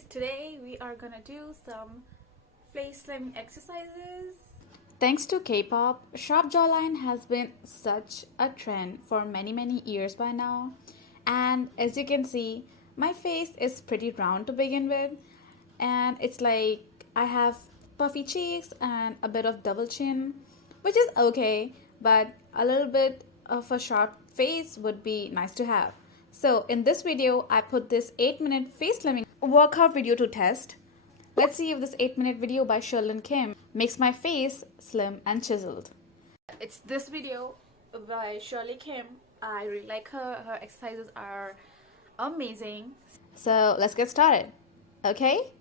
beauties. Today we are gonna do some face slimming exercises. Thanks to K-pop, sharp jawline has been such a trend for many years by now. And as you can see, my face is pretty round to begin with, and it's like I have puffy cheeks and a bit of double chin, which is okay, but a little bit of a sharp face would be nice to have. So in this video, I put this 8-minute face slimming workout video to test. Let's see if this 8-minute video by Shirlyn Kim makes my face slim and chiseled. It's this video by Shirley Kim. I really like her. Her exercises are amazing. So let's get started. Okay?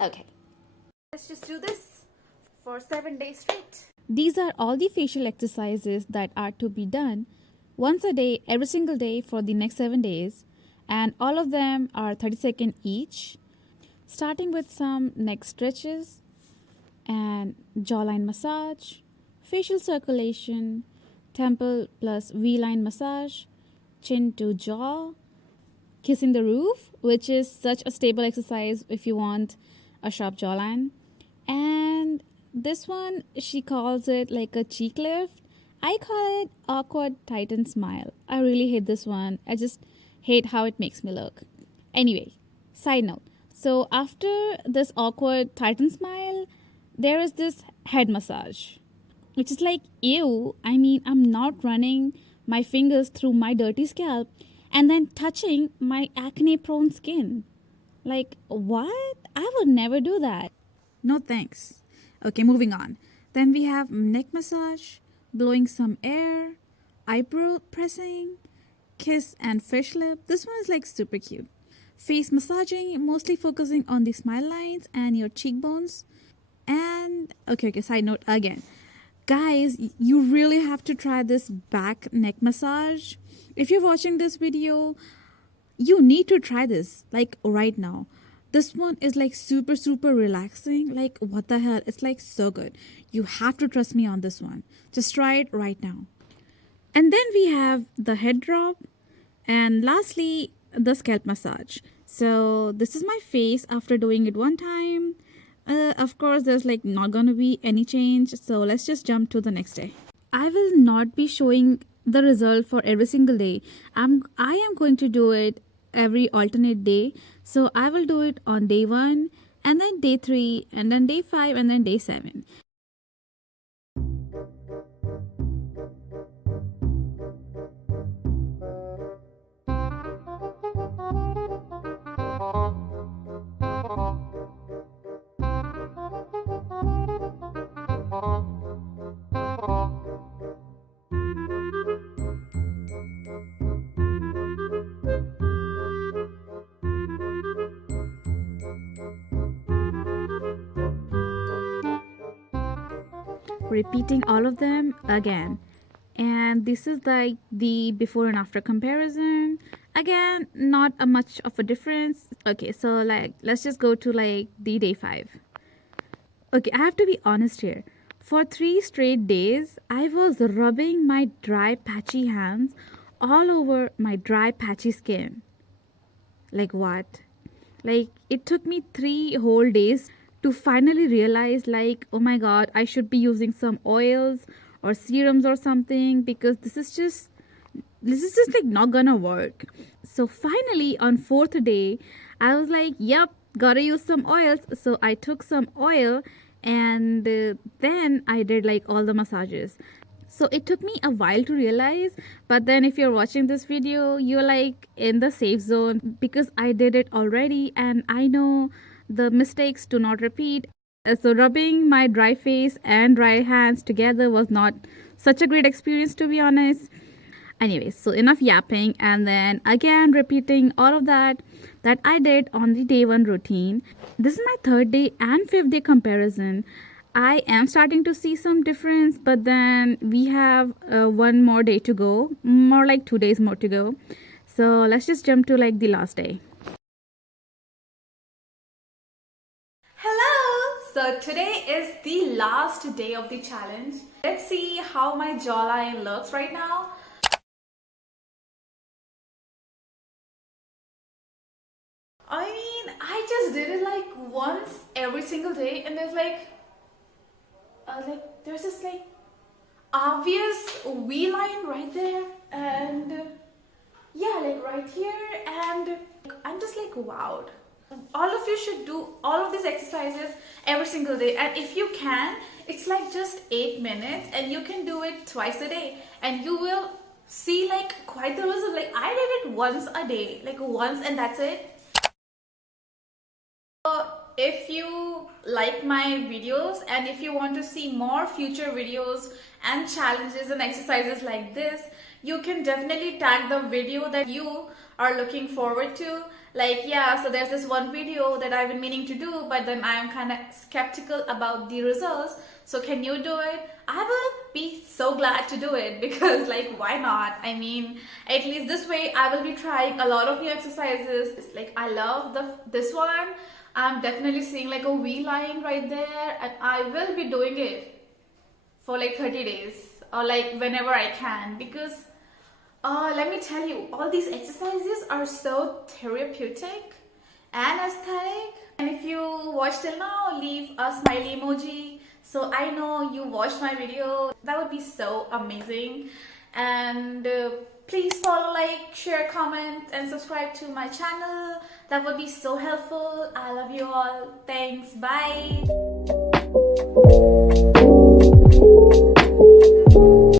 Okay. Let's just do this for 7 days straight. These are all the facial exercises that are to be done once a day, every single day for the next 7 days. And all of them are 30-second each. Starting with some neck stretches and jawline massage, facial circulation, temple plus V-line massage, chin to jaw, kissing the roof, which is such a stable exercise if you want a sharp jawline. And this one, she calls it like a cheek lift. I call it awkward titan smile. I really hate this one. I just hate how it makes me look. Anyway, side note. So after this awkward titan smile, there is this head massage, which is like, ew. I mean, I'm not running my fingers through my dirty scalp and then touching my acne prone skin. Like, what? I would never do that. No thanks. Okay, moving on. Then we have neck massage, blowing some air, eyebrow pressing, kiss and fish lip. This one is like super cute. Face massaging, mostly focusing on the smile lines and your cheekbones. And okay, side note again. Guys, you really have to try this back neck massage. If you're watching this video, you need to try this like right now. This one is like super relaxing. Like, what the hell? It's like so good. You have to trust me on this one. Just try it right now. And then we have the head drop. And lastly, the scalp massage. So this is my face after doing it one time. Of course, there's like not gonna be any change. So let's just jump to the next day. I will not be showing the result for every single day. I am going to do it every alternate day. So I will do it on day 1, and then day 3, and then day 5, and then day 7. Repeating all of them again. And this is like the before and after comparison. Again, not a much of a difference. Okay, so like let's just go to like the day 5. Okay, I have to be honest here. For 3 straight days, I was rubbing my dry patchy hands all over my dry patchy skin. Like what? Like it took me 3 whole days to finally realize like, oh my god, I should be using some oils or serums or something, because this is just like not gonna work. So finally on 4th day, I was like, yep, gotta use some oils. So I took some oil and then I did like all the massages. So it took me a while to realize, but then if you're watching this video, you're like in the safe zone, because I did it already and I know the mistakes do not repeat. So rubbing my dry face and dry hands together was not such a great experience, to be honest. Anyways, so enough yapping, and then again repeating all of that I did on the day 1 routine. This is my 3rd day and 5th day comparison. I am starting to see some difference, but then we have 1 more day to go, more like 2 days more to go. So let's just jump to like the last day. So today is the last day of the challenge. Let's see how my jawline looks right now. I mean, I just just did it like once every single day, and there's like there's this like obvious V line right there, and yeah, like right here, and I'm just like wowed. All of you should do all of these exercises every single day, and if you can, it's like just 8 minutes, and you can do it twice a day, and you will see like quite the result. Like I did it once a day, like once, and that's it. So if you like my videos, and if you want to see more future videos and challenges and exercises like this, you can definitely tag the video that you are looking forward to. Like, yeah, so there's this one video that I've been meaning to do, but then I'm kind of skeptical about the results. So can you do it? I will be so glad to do it, because like, why not? I mean, at least this way I will be trying a lot of new exercises. It's like, I love this one. I'm definitely seeing like a V line right there, and I will be doing it for like 30 days or like whenever I can, because let me tell you, all these exercises are so therapeutic and aesthetic. And if you watched till now, leave a smiley emoji so I know you watched my video. That would be so amazing. And please follow, like, share, comment, and subscribe to my channel. That would be so helpful. I love you all. Thanks. Bye.